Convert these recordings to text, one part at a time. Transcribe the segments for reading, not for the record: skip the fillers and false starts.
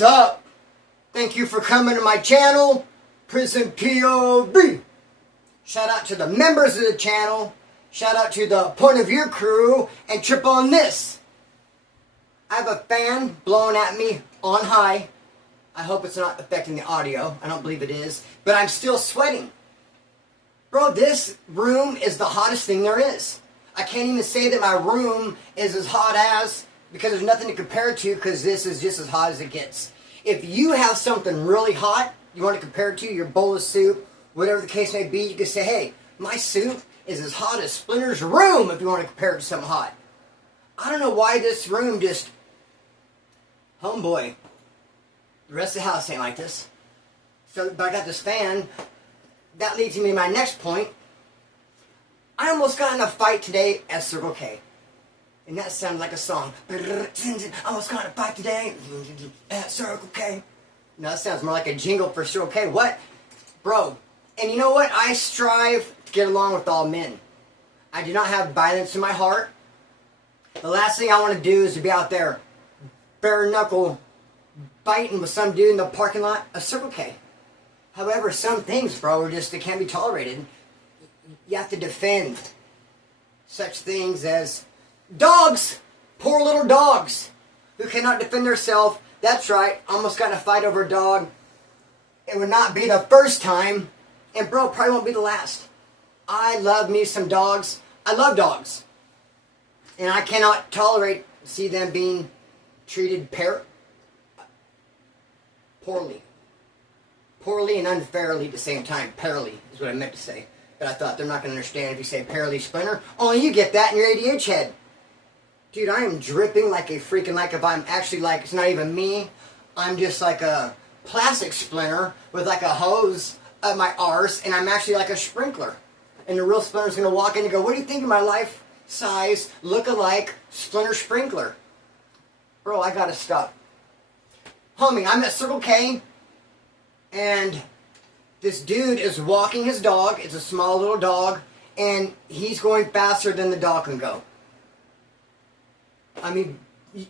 What's up? Thank you for coming to my channel, Prison POV. Shout out to the members of the channel. Shout out to the Point of View crew and Trip on This. I have a fan blowing at me on high. I hope it's not affecting the audio. I don't believe it is. But I'm still sweating. Bro, this room is the hottest thing there is. I can't even say that my room is as hot as, because there's nothing to compare it to, because this is just as hot as it gets. If you have something really hot you want to compare it to, your bowl of soup, whatever the case may be, you can say, hey, my soup is as hot as Splinter's room, if you want to compare it to something hot. I don't know why this room just, homeboy, the rest of the house ain't like this. So, but I got this fan. That leads me to my next point. I almost got in a fight today at Circle K. And that sounded like a song. I almost got in a fight today at Circle K. No, that sounds more like a jingle for Circle K. What? Bro, and you know what? I strive to get along with all men. I do not have violence in my heart. The last thing I want to do is to be out there bare knuckle fighting with some dude in the parking lot of Circle K. However, some things, bro, are just, they can't be tolerated. You have to defend such things as dogs, poor little dogs who cannot defend themselves. That's right, almost got in a fight over a dog. It would not be the first time, and bro, probably won't be the last. I love me some dogs. I love dogs. And I cannot tolerate see them being treated poorly. Poorly and unfairly at the same time. Fairly is what I meant to say. But I thought they're not going to understand if you say fairly, Splinter. Only you get that in your ADH head. Dude, I am dripping like a freaking, like if I'm actually like, it's not even me. I'm just like a plastic Splinter with like a hose up my arse, and I'm actually like a sprinkler. And the real Splinter's going to walk in and go, what do you think of my life size, look-alike Splinter sprinkler? Bro, I got to stop. Homie, I'm at Circle K, and this dude is walking his dog. It's a small little dog, and he's going faster than the dog can go. I mean,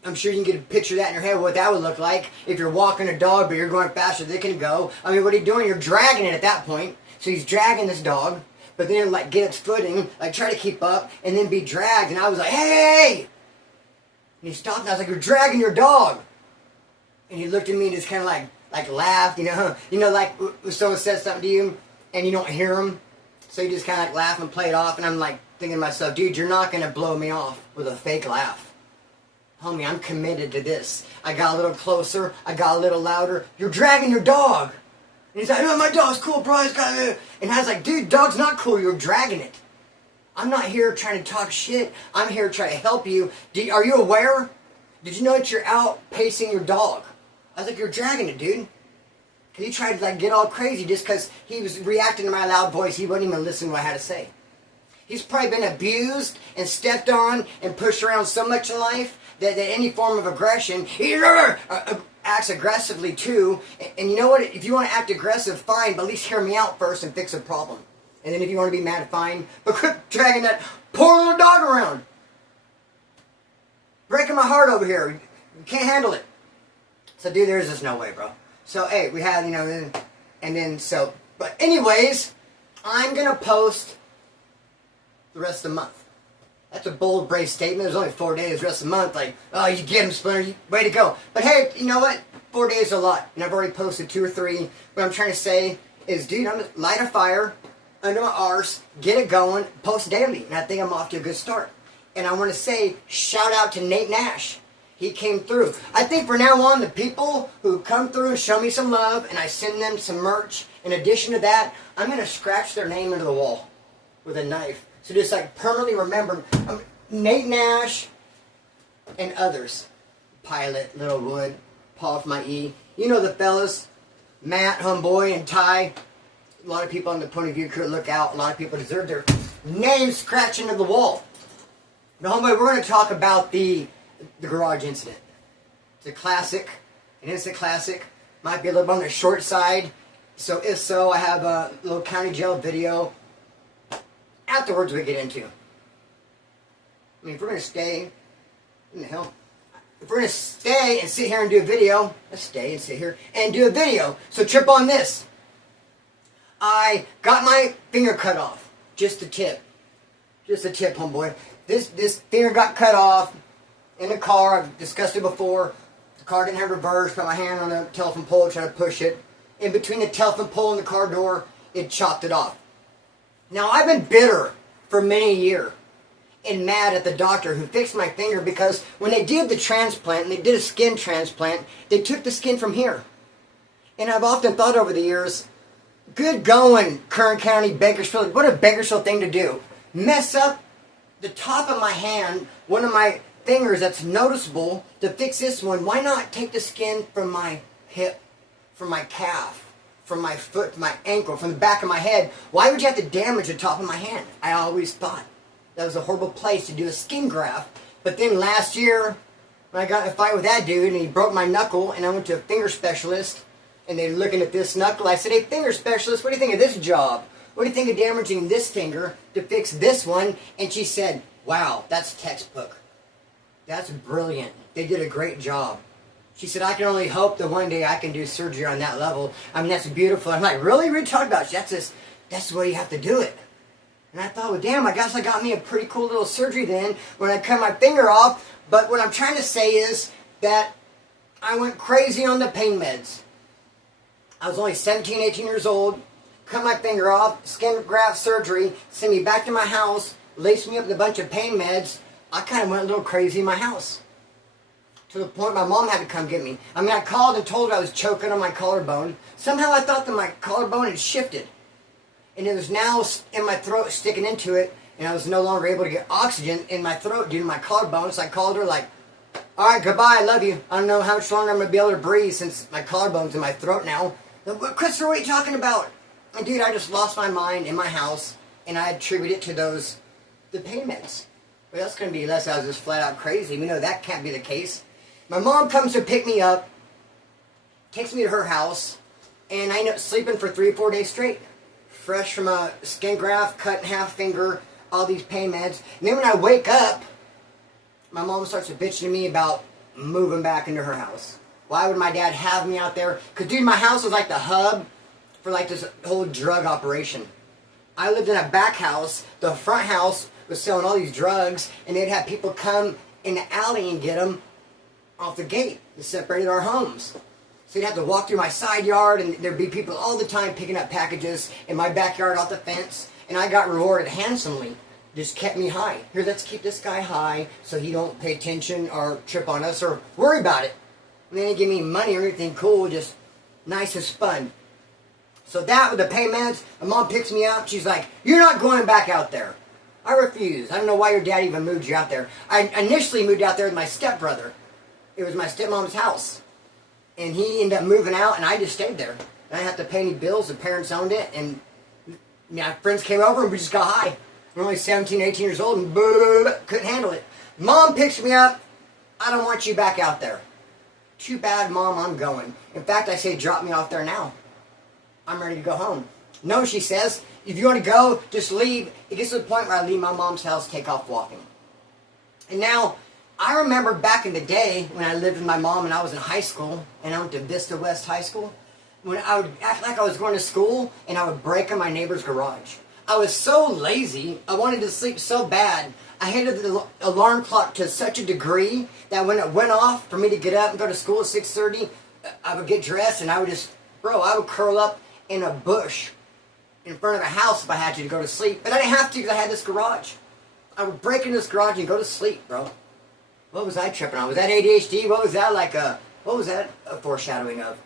I'm sure you can get a picture of that in your head, what that would look like if you're walking a dog but you're going faster than it can go. I mean, what are you doing? You're dragging it at that point. So he's dragging this dog, but then it'll like get its footing, like try to keep up, and then be dragged. And I was like, hey! And he stopped, and I was like, you're dragging your dog. And he looked at me and just kind of like laughed, you know, like when someone says something to you and you don't hear them, so you just kind of like laugh and play it off. And I'm like thinking to myself, dude, you're not going to blow me off with a fake laugh. Homie, I'm committed to this. I got a little closer. I got a little louder. You're dragging your dog. And he's like, no, my dog's cool, bro. And I was like, dude, dog's not cool. You're dragging it. I'm not here trying to talk shit. I'm here trying to help you. Are you aware? Did you know that you're out pacing your dog? I was like, you're dragging it, dude. Because he tried to like get all crazy just because he was reacting to my loud voice. He wouldn't even listen to what I had to say. He's probably been abused and stepped on and pushed around so much in life that any form of aggression, he acts aggressively too. And you know what? If you want to act aggressive, fine, but at least hear me out first and fix the problem. And then if you want to be mad, fine. But quit dragging that poor little dog around. Breaking my heart over here. You can't handle it. So, dude, there's just no way, bro. So, hey, we had, you know, but anyways, I'm going to post the rest of the month. That's a bold, brave statement. There's only 4 days the rest of the month. Like, oh, you get him, Splinter. Way to go. But hey, you know what? 4 days is a lot. And I've already posted 2 or 3. What I'm trying to say is, dude, I'm going to light a fire under my arse, get it going, post daily. And I think I'm off to a good start. And I want to say, shout out to Nate Nash. He came through. I think from now on, the people who come through and show me some love, and I send them some merch, in addition to that, I'm going to scratch their name into the wall with a knife. So just like permanently remember Nate Nash and others. Pilot, Littlewood, Paul from my E. You know the fellas. Matt, Homeboy, and Ty. A lot of people on the Point of View crew look out. A lot of people deserve their names scratched into the wall. Now, Homeboy, we're going to talk about the garage incident. It's a classic. An instant classic. Might be a little bit on the short side. So if so, I have a little county jail video afterwards we get into. I mean, if we're going to stay, in the hell, if we're going to stay and sit here and do a video, let's stay and sit here and do a video. So trip on this. I got my finger cut off. Just the tip. Just the tip, homeboy. This finger got cut off in the car. I've discussed it before. The car didn't have reverse. Put my hand on the telephone pole, trying to push it. In between the telephone pole and the car door, it chopped it off. Now, I've been bitter for many a year and mad at the doctor who fixed my finger, because when they did the transplant, and they did a skin transplant, they took the skin from here. And I've often thought over the years, good going, Kern County, Bakersfield. What a Bakersfield thing to do. Mess up the top of my hand, one of my fingers that's noticeable, to fix this one. Why not take the skin from my hip, from my calf, from my foot, from my ankle, from the back of my head? Why would you have to damage the top of my hand? I always thought that was a horrible place to do a skin graft. But then last year, when I got in a fight with that dude, and he broke my knuckle, and I went to a finger specialist, and they're looking at this knuckle. I said, hey, finger specialist, what do you think of this job? What do you think of damaging this finger to fix this one? And she said, wow, that's textbook. That's brilliant. They did a great job. She said, I can only hope that one day I can do surgery on that level. I mean, that's beautiful. I'm like, really? What are you talking about? That's the way you have to do it. And I thought, well, damn, I guess I got me a pretty cool little surgery then when I cut my finger off. But what I'm trying to say is that I went crazy on the pain meds. I was only 17, 18 years old, cut my finger off, skin graft surgery, sent me back to my house, laced me up with a bunch of pain meds. I kind of went a little crazy in my house, to the point my mom had to come get me. I mean, I called and told her I was choking on my collarbone. Somehow I thought that my collarbone had shifted, and it was now in my throat, sticking into it, and I was no longer able to get oxygen in my throat due to my collarbone. So I called her like, all right, goodbye, I love you. I don't know how much longer I'm going to be able to breathe since my collarbone's in my throat now. Christopher, what are you talking about? And dude, I just lost my mind in my house, and I attribute it to the pain meds. Well, that's going to be unless I was just flat out crazy. We know that can't be the case. My mom comes to pick me up, takes me to her house, and I end up sleeping for 3 or 4 days straight. Fresh from a skin graft, cut in half finger, all these pain meds. And then when I wake up, my mom starts to bitch to me about moving back into her house. Why would my dad have me out there? Because, dude, my house was like the hub for like this whole drug operation. I lived in a back house. The front house was selling all these drugs, and they'd have people come in the alley and get them off the gate that separated our homes. So you'd have to walk through my side yard, and there'd be people all the time picking up packages in my backyard off the fence, and I got rewarded handsomely. Just kept me high. Here, let's keep this guy high so he don't pay attention or trip on us or worry about it. And they didn't give me money or anything cool, just nice and fun. So that with the pain meds, my mom picks me up. She's like, you're not going back out there. I refuse. I don't know why your dad even moved you out there. I initially moved out there with my stepbrother. It was my stepmom's house. And he ended up moving out, and I just stayed there. And I didn't have to pay any bills. The parents owned it, and my friends came over, and we just got high. We're only 17, 18 years old, and couldn't handle it. Mom picks me up. I don't want you back out there. Too bad, Mom, I'm going. In fact, I say drop me off there now. I'm ready to go home. No, she says, if you want to go, just leave. It gets to the point where I leave my mom's house, take off walking. And now, I remember back in the day when I lived with my mom and I was in high school, and I went to Vista West High School, when I would act like I was going to school, and I would break in my neighbor's garage. I was so lazy, I wanted to sleep so bad, I hated the alarm clock to such a degree that when it went off for me to get up and go to school at 6:30, I would get dressed and I would just, I would curl up in a bush in front of the house if I had to go to sleep. But I didn't have to because I had this garage. I would break into this garage and go to sleep, bro. What was I tripping on? Was that ADHD? What was that a foreshadowing of?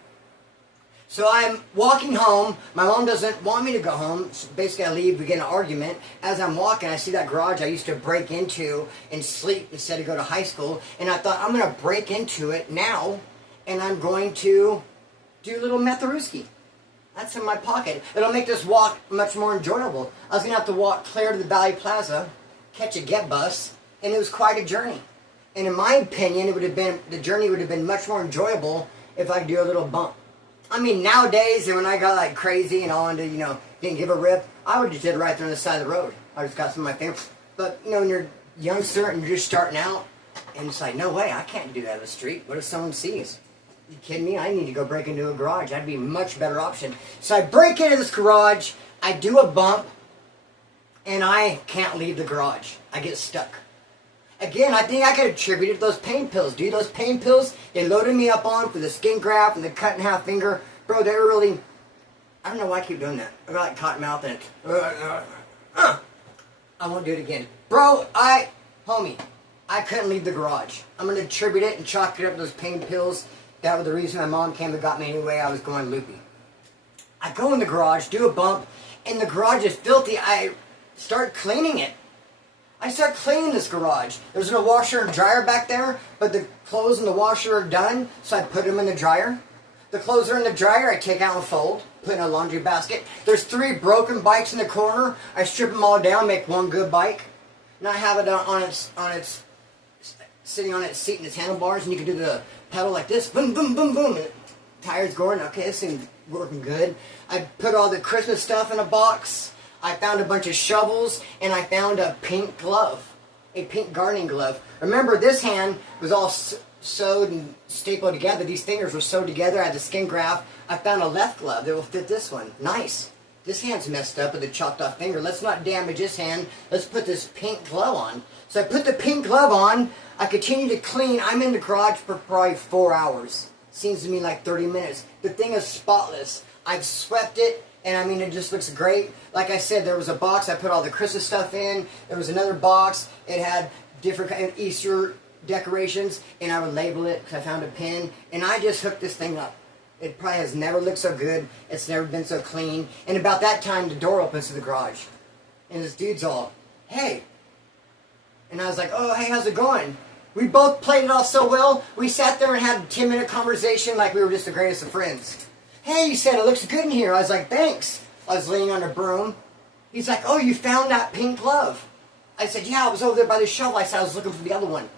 So I'm walking home. My mom doesn't want me to go home. So basically, I leave, we get in an argument. As I'm walking, I see that garage I used to break into and sleep instead of go to high school. And I thought, I'm going to break into it now, and I'm going to do a little metharuski. That's in my pocket. It'll make this walk much more enjoyable. I was going to have to walk clear to the Valley Plaza, catch a get bus, and it was quite a journey. And in my opinion, the journey would have been much more enjoyable if I could do a little bump. I mean, nowadays, when I got like crazy and all into, didn't give a rip, I would just did it right there on the side of the road. I just got some of my favorites. But, when you're a youngster and you're just starting out, And it's like, no way, I can't do that on the street. What if someone sees? You kidding me? I need to go break into a garage. That'd be a much better option. So I break into this garage, I do a bump, and I can't leave the garage. I get stuck. Again, I think I could attribute it to those pain pills, dude. Those pain pills, they loaded me up on for the skin graft and the cut in half finger. Bro, they were really, I don't know why I keep doing that. I got like cotton mouth in it. I won't do it again. Bro, homie, I couldn't leave the garage. I'm going to attribute it and chalk it up to those pain pills. That was the reason my mom came and got me anyway. I was going loopy. I go in the garage, do a bump, and the garage is filthy. I start cleaning it. I start cleaning this garage. There's no washer and dryer back there, but the clothes in the washer are done, so I put them in the dryer. The clothes are in the dryer, I take out and fold, put in a laundry basket. There's 3 broken bikes in the corner. I strip them all down, make one good bike. And I have it on its sitting on its seat and its handlebars, and you can do the pedal like this, boom, boom, boom, boom. And the tires going, okay, this thing's working good. I put all the Christmas stuff in a box. I found a bunch of shovels, and I found a pink glove, a pink gardening glove. Remember, this hand was all sewed and stapled together. These fingers were sewed together. I had the skin graft. I found a left glove that will fit this one. Nice. This hand's messed up with a chopped off finger. Let's not damage this hand. Let's put this pink glove on. So I put the pink glove on. I continue to clean. I'm in the garage for probably 4 hours. Seems to me like 30 minutes. The thing is spotless. I've swept it, and I mean, it just looks great. Like I said, there was a box I put all the Christmas stuff in. There was another box. It had different kind of Easter decorations, and I would label it because I found a pin, and I just hooked this thing up. It probably has never looked so good. It's never been so clean. And about that time, the door opens to the garage, and this dude's all, hey. And I was like, oh, hey, how's it going? We both played it off so well, we sat there and had a 10-minute conversation like we were just the greatest of friends. Hey, he said, it looks good in here. I was like, thanks. I was leaning on a broom. He's like, oh, you found that pink glove. I said, yeah, I was over there by the shovel. I said, I was looking for the other one.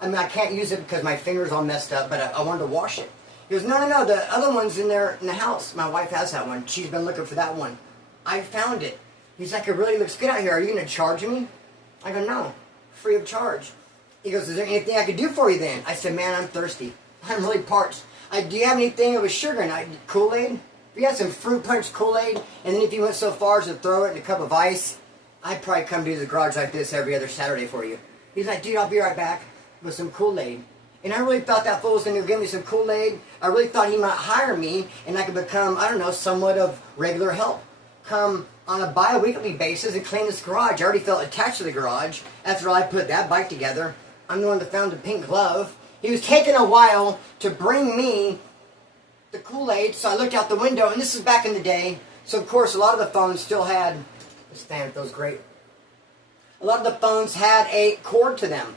I mean, I can't use it because my finger's all messed up, but I wanted to wash it. He goes, no, the other one's in there in the house. My wife has that one. She's been looking for that one. I found it. He's like, it really looks good out here. Are you going to charge me? I go, no, free of charge. He goes, is there anything I could do for you then? I said, man, I'm thirsty. I'm really parched. Do you have anything with sugar in it? Kool-Aid? If you had some fruit punch Kool-Aid, and then if you went so far as to throw it in a cup of ice, I'd probably come to the garage like this every other Saturday for you. He's like, dude, I'll be right back with some Kool-Aid. And I really thought that fool was going to give me some Kool-Aid. I really thought he might hire me, and I could become, I don't know, somewhat of regular help. Come on a bi-weekly basis and clean this garage. I already felt attached to the garage. After I put that bike together, I'm the one that found the pink glove. He was taking a while to bring me the Kool-Aid, so I looked out the window, and this is back in the day. So, of course, a lot of the phones still had, this fan feels great. A lot of the phones had a cord to them.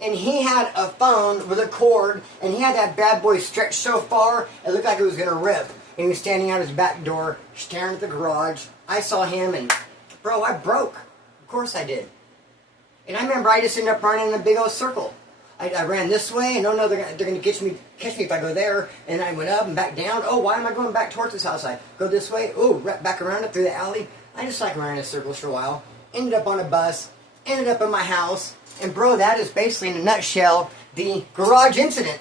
And he had a phone with a cord, and he had that bad boy stretched so far, it looked like it was going to rip. And he was standing out his back door, staring at the garage. I saw him, and, bro, I broke. Of course I did. And I remember I just ended up running in a big old circle. I ran this way, and no, they're going to catch me if I go there. And I went up and back down. Oh, why am I going back towards this house? I go this way. Oh, back around it through the alley. I just like running in circles for a while. Ended up on a bus. Ended up in my house. And bro, that is basically in a nutshell the garage incident.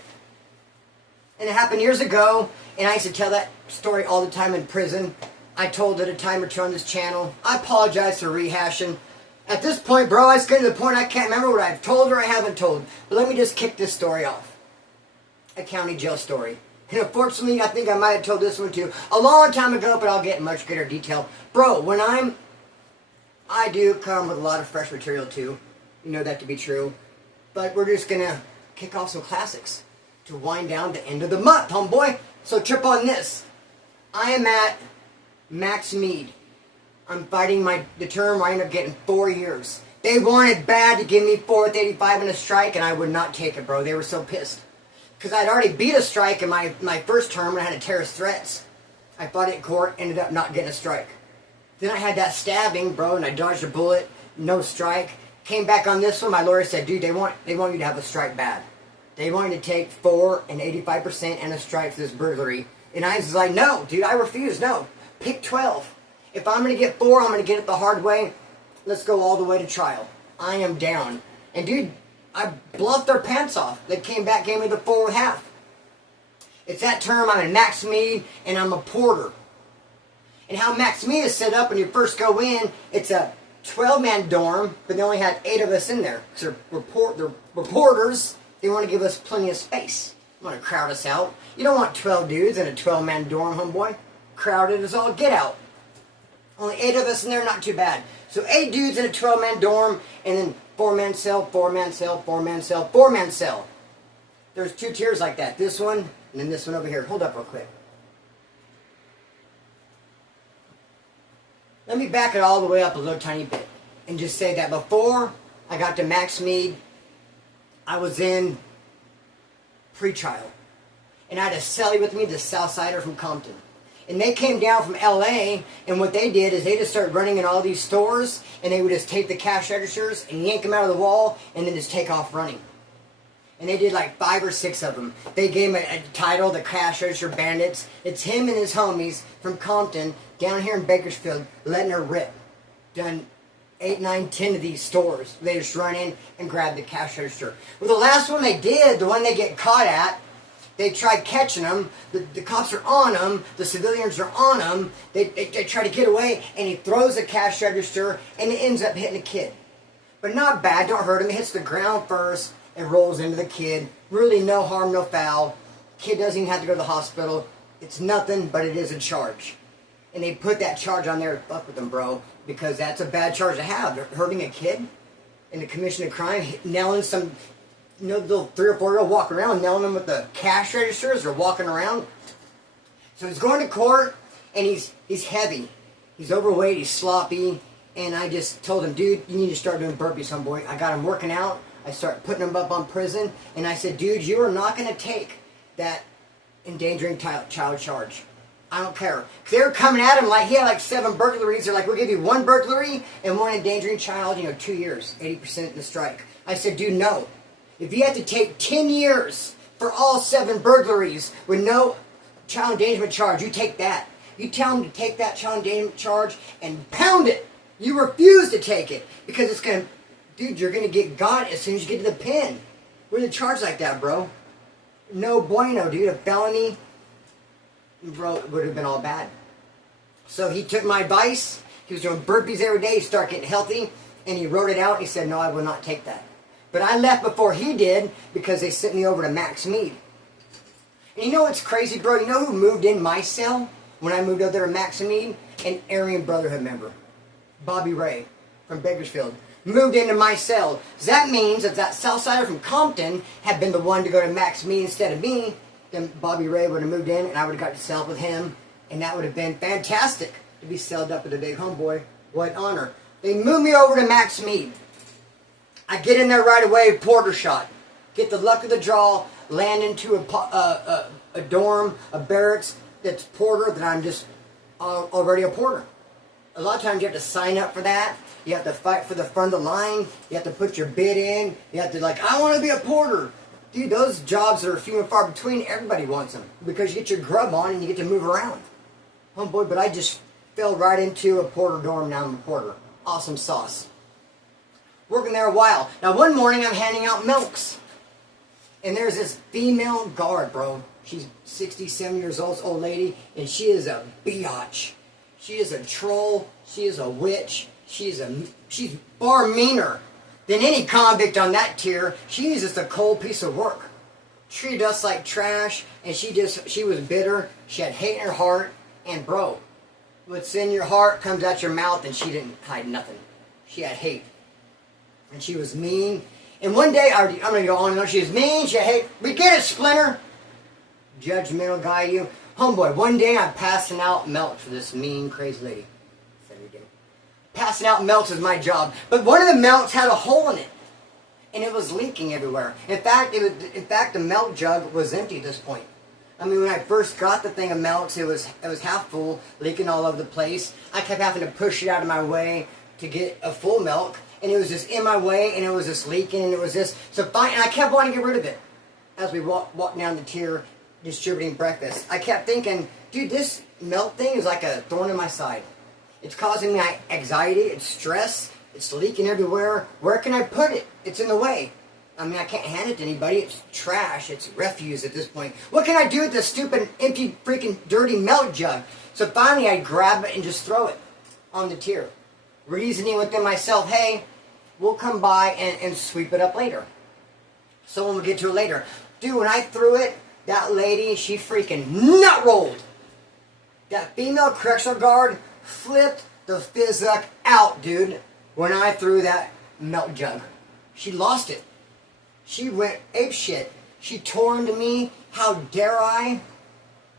And it happened years ago, and I used to tell that story all the time in prison. I told it a time or two on this channel. I apologize for rehashing. At this point, bro, it's getting to the point I can't remember what I've told or I haven't told. But let me just kick this story off. A county jail story. And unfortunately, I think I might have told this one too a long time ago, but I'll get in much greater detail. Bro, when I do come with a lot of fresh material too. You know that to be true. But we're just going to kick off some classics to wind down the end of the month, homeboy. So trip on this. I am at MaxMe. I'm fighting the term where I end up getting 4 years. They wanted bad to give me 4 with 85 and a strike, and I would not take it, bro. They were so pissed. Because I'd already beat a strike in my first term when I had terrorist threats. I fought it in court, ended up not getting a strike. Then I had that stabbing, bro, and I dodged a bullet, no strike. Came back on this one, my lawyer said, dude, they want you to have a strike bad. They want you to take 4 and 85% and a strike for this burglary. And I was like, no, dude, I refuse, no. Pick 12. If I'm going to get 4, I'm going to get it the hard way. Let's go all the way to trial. I am down. And dude, I bluffed their pants off. They came back, gave me the full half. It's that term, I'm in MaxMe, and I'm a porter. And how MaxMe is set up when you first go in, it's a 12-man dorm, but they only had 8 of us in there. Because they're reporters, they want to give us plenty of space. They want to crowd us out. You don't want 12 dudes in a 12-man dorm, homeboy. Crowded as all get out. Only 8 of us in there, not too bad. So 8 dudes in a 12-man dorm, and then 4-man cell, 4-man cell, 4-man cell, 4-man cell. There's 2 tiers like that. This one, and then this one over here. Hold up real quick. Let me back it all the way up a little tiny bit. And just say that before I got to MaxMe, I was in pre-trial. And I had a cellie with me, the Southsider from Compton. And they came down from LA, and what they did is they just started running in all these stores, and they would just take the cash registers and yank them out of the wall, and then just take off running. And they did like 5 or 6 of them. They gave him a title, the Cash Register Bandits. It's him and his homies from Compton down here in Bakersfield letting her rip. Done 8, 9, 10 of these stores. They just run in and grab the cash register. Well, the last one they did, the one they get caught at, they tried catching them. The cops are on them. The civilians are on them. They try to get away, and he throws a cash register, and it ends up hitting a kid. But not bad. Don't hurt him. It hits the ground first and rolls into the kid. Really no harm, no foul. Kid doesn't even have to go to the hospital. It's nothing, but it is a charge. And they put that charge on there to fuck with them, bro, because that's a bad charge to have. They're hurting a kid in the commission of crime, nailing some, little 3 or 4-year-old walking around, nailing them with the cash registers. They're walking around. So he's going to court, and he's heavy. He's overweight. He's sloppy. And I just told him, dude, you need to start doing burpees, homeboy. I got him working out. I started putting him up on prison. And I said, dude, you are not going to take that endangering child charge. I don't care. Because they were coming at him like he had like 7 burglaries. They're like, we'll give you 1 burglary and 1 endangering child, 2 years, 80% in the strike. I said, dude, no. If you have to take 10 years for all 7 burglaries with no child endangerment charge, you take that. You tell them to take that child endangerment charge and pound it. You refuse to take it because it's going to, dude, you're going to get got as soon as you get to the pen. With a charge like that, bro. No bueno, dude. A felony, bro, it would have been all bad. So he took my advice. He was doing burpees every day. He started getting healthy, and he wrote it out. And he said, no, I will not take that. But I left before he did because they sent me over to MaxMe. And you know what's crazy, bro? You know who moved in my cell when I moved over there to MaxMe? An Aryan Brotherhood member, Bobby Ray from Bakersfield, moved into my cell. That means if that Southsider from Compton had been the one to go to MaxMe instead of me, then Bobby Ray would have moved in, and I would have got to cell with him, and that would have been fantastic to be celled up with a big homeboy. What honor. They moved me over to MaxMe. I get in there right away, porter shot. Get the luck of the draw, land into a dorm, a barracks that's porter, that I'm just already a porter. A lot of times you have to sign up for that. You have to fight for the front of the line. You have to put your bid in. You have to I want to be a porter. Dude, those jobs are few and far between. Everybody wants them because you get your grub on and you get to move around. Homeboy, but I just fell right into a porter dorm. Now I'm a porter. Awesome sauce. Working there a while. Now one morning I'm handing out milks. And there's this female guard, bro. She's 67 years old, old lady, and she is a biatch. She is a troll. She is a witch. She's far meaner than any convict on that tier. She is just a cold piece of work. Treated us like trash, and she was bitter. She had hate in her heart, and bro, what's in your heart comes out your mouth, and she didn't hide nothing. She had hate, and she was mean. And one day, I'm going to go on and on. She was mean. She had hate. We get it, Splinter. Judgmental guy, you. Homeboy, one day I'm passing out milk for this mean, crazy lady. Every day. Passing out milks is my job. But one of the milks had a hole in it. And it was leaking everywhere. In fact, the milk jug was empty at this point. I mean, when I first got the thing of milks, it was half full, leaking all over the place. I kept having to push it out of my way to get a full milk. And it was just in my way, and it was just leaking, and it was just... So fine, and I kept wanting to get rid of it. As we walked down the tier, distributing breakfast, I kept thinking, dude, this milk thing is like a thorn in my side. It's causing me anxiety, it's stress, it's leaking everywhere. Where can I put it? It's in the way. I mean, I can't hand it to anybody. It's trash. It's refuse at this point. What can I do with this stupid, empty, freaking, dirty milk jug? So finally, I grab it and just throw it on the tier. Reasoning within myself, hey, we'll come by and sweep it up later. Someone will get to it later. Dude, when I threw it, that lady, she freaking nut rolled. That female correctional guard flipped the physic out, dude, when I threw that milk jug. She lost it. She went apeshit. She tore into me. How dare I?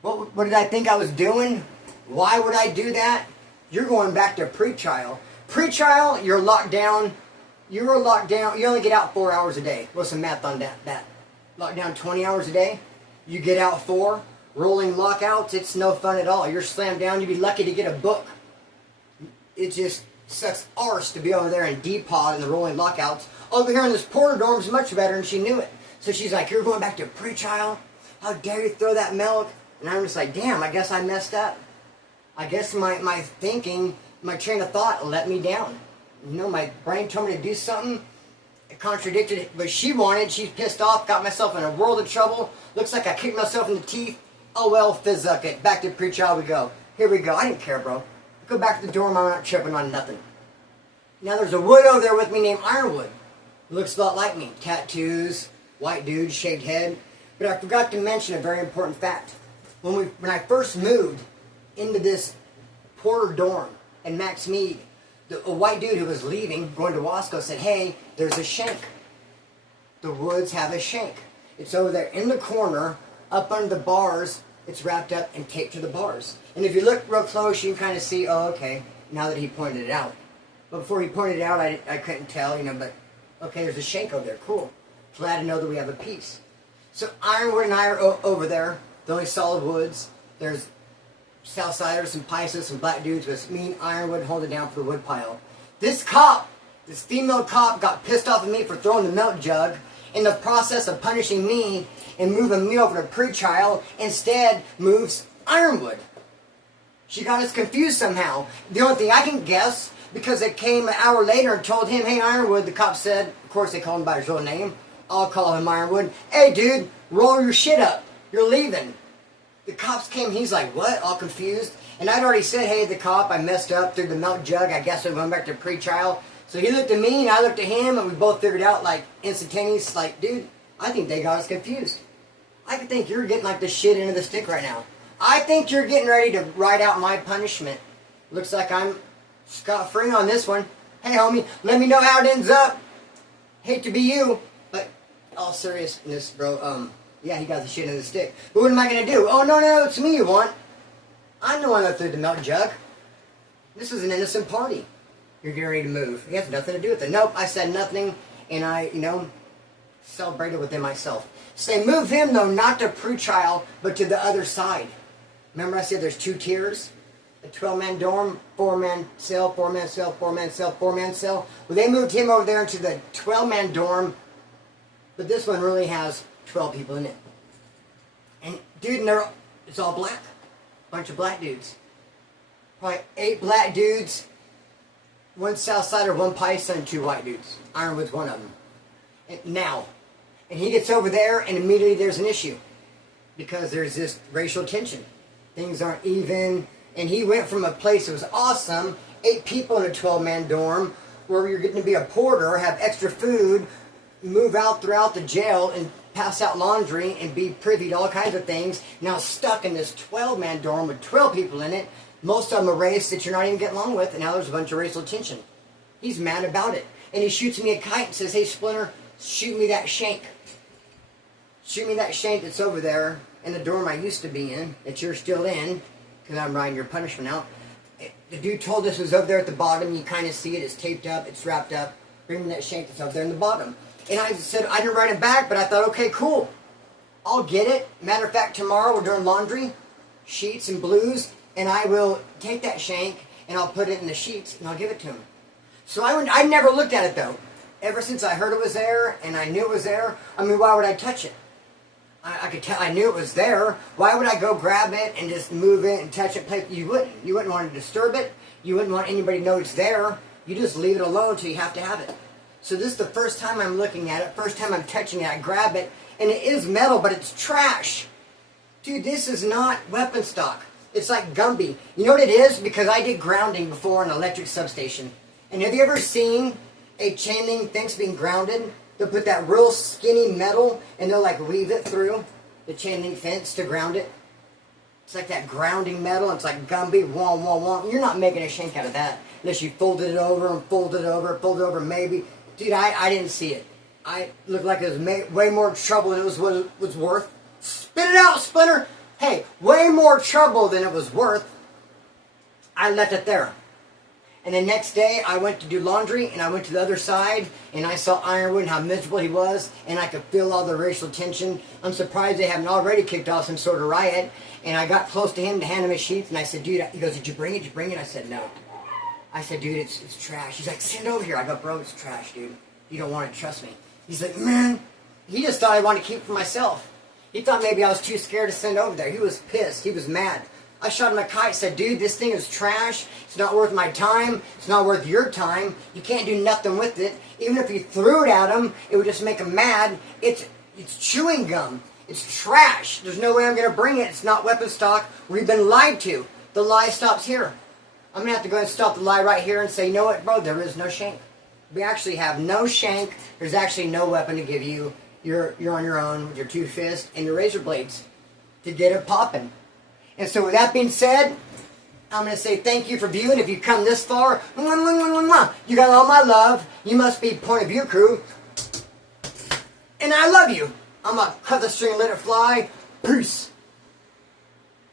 What did I think I was doing? Why would I do that? You're going back to pre-trial. Pre-trial, you're locked down. You're locked down. You only get out 4 hours a day. What's the math on that? Locked down 20 hours a day. You get out 4. Rolling lockouts, it's no fun at all. You're slammed down. You'd be lucky to get a book. It just sucks arse to be over there in D-Pod in the rolling lockouts. Over here in this porter dorm's much better, and she knew it. So she's like, you're going back to pre-trial? How dare you throw that milk? And I'm just like, damn, I guess I messed up. I guess my thinking, my train of thought let me down. You know, my brain told me to do something. It contradicted what she wanted. She's pissed off, got myself in a world of trouble. Looks like I kicked myself in the teeth. Oh well, fizzuck it. Back to pre-trial we go. Here we go. I didn't care, bro. Go back to the dorm. I'm not tripping on nothing. Now there's a wood over there with me named Ironwood. Looks a lot like me. Tattoos, white dude, shaved head. But I forgot to mention a very important fact. When I first moved into this porter dorm in MaxMe, a white dude who was leaving, going to Wasco, said, hey, there's a shank. The woods have a shank. It's over there in the corner, up under the bars. It's wrapped up and taped to the bars. And if you look real close, you can kind of see, oh, okay, now that he pointed it out. But before he pointed it out, I couldn't tell, you know, but, okay, there's a shank over there. Cool. Glad to know that we have a piece. So Ironwood and I are over there, the only solid woods. There's Southsiders, some Pisces, some black dudes with me and Ironwood holding down for the wood pile. This cop, this female cop, got pissed off at me for throwing the milk jug. In the process of punishing me and moving me over to pre-trial, instead moves Ironwood. She got us confused somehow. The only thing I can guess, because it came an hour later and told him, hey Ironwood, the cop said, of course they call him by his real name, I'll call him Ironwood, hey dude, roll your shit up, you're leaving. The cops came, he's like, what, all confused? And I'd already said, hey, the cop, I messed up through the milk jug, I guess I'm going back to pre-trial. So he looked at me and I looked at him and we both figured out like instantaneous, like, dude, I think they got us confused. I think you're getting like the shit into the stick right now. I think you're getting ready to write out my punishment. Looks like I'm scot-free on this one. Hey homie, let me know how it ends up. Hate to be you, but all seriousness, bro, yeah, he got the shit in the stick. But what am I going to do? Oh, no, it's me you want. I'm the one that threw the milk jug. This is an innocent party. You're getting ready to move. It has nothing to do with it. Nope, I said nothing, and I, celebrated within myself. Say, move him, though, not to pre-trial, but to the other side. Remember I said there's 2 tiers? A 12-man dorm, 4-man cell, 4-man cell, 4-man cell, 4-man cell. Well, they moved him over there into the 12-man dorm, but this one really has 12 people in it. And, dude, it's all black. Bunch of black dudes. Probably 8 black dudes, 1 Southsider, 1 Python, and 2 white dudes. Ironwood's one of them. And he gets over there, and immediately there's an issue. Because there's this racial tension. Things aren't even. And he went from a place that was awesome, 8 people in a 12-man dorm, where you're getting to be a porter, have extra food, move out throughout the jail, and pass out laundry, and be privy to all kinds of things. Now stuck in this 12-man dorm with 12 people in it, most of them a race that you're not even getting along with, and now there's a bunch of racial tension. He's mad about it. And he shoots me a kite and says, hey, Splinter, shoot me that shank. Shoot me that shank that's over there in the dorm I used to be in, that you're still in, because I'm writing your punishment out. The dude told us it was over there at the bottom. You kind of see it. It's taped up. It's wrapped up. Bring me that shank that's over there in the bottom. And I said, I didn't write it back, but I thought, okay, cool. I'll get it. Matter of fact, tomorrow we're doing laundry, sheets and blues, and I will take that shank and I'll put it in the sheets and I'll give it to him. So I never looked at it though. Ever since I heard it was there and I knew it was there, I mean, why would I touch it? I could tell, I knew it was there. Why would I go grab it and just move it and touch it? You wouldn't. You wouldn't want to disturb it. You wouldn't want anybody to know it's there. You just leave it alone until you have to have it. So this is the first time I'm looking at it, first time I'm touching it. I grab it, and it is metal, but it's trash. Dude, this is not weapon stock. It's like Gumby. You know what it is? Because I did grounding before in an electric substation. And have you ever seen a chain link fence being grounded? They'll put that real skinny metal, and they'll like weave it through the chain link fence to ground it. It's like that grounding metal. It's like Gumby, wah, wah, wah. You're not making a shank out of that unless you folded it over and folded it over, folded it over, maybe. Dude, I didn't see it. I looked like it was way more trouble than it was worth. Spit it out, Splinter! Hey, way more trouble than it was worth. I left it there. And the next day, I went to do laundry, and I went to the other side, and I saw Ironwood and how miserable he was, and I could feel all the racial tension. I'm surprised they haven't already kicked off some sort of riot. And I got close to him to hand him his sheets, and I said, dude, he goes, did you bring it? Did you bring it? I said, no. I said, dude, it's trash. He's like, send it over here. I go, bro, it's trash, dude. You don't want it, trust me. He's like, man. He just thought I wanted to keep it for myself. He thought maybe I was too scared to send it over there. He was pissed. He was mad. I shot him a kite, said, dude, this thing is trash. It's not worth my time. It's not worth your time. You can't do nothing with it. Even if you threw it at him, it would just make him mad. It's chewing gum. It's trash. There's no way I'm going to bring it. It's not weapon stock. We've been lied to. The lie stops here. I'm going to have to go and stop the lie right here and say, you know what, bro, there is no shank. We actually have no shank. There's actually no weapon to give you. You're on your own with your two fists and your razor blades to get it popping. And so with that being said, I'm going to say thank you for viewing. If you come this far, you got all my love. You must be Point of View crew. And I love you. I'm going to cut the string and let it fly. Peace.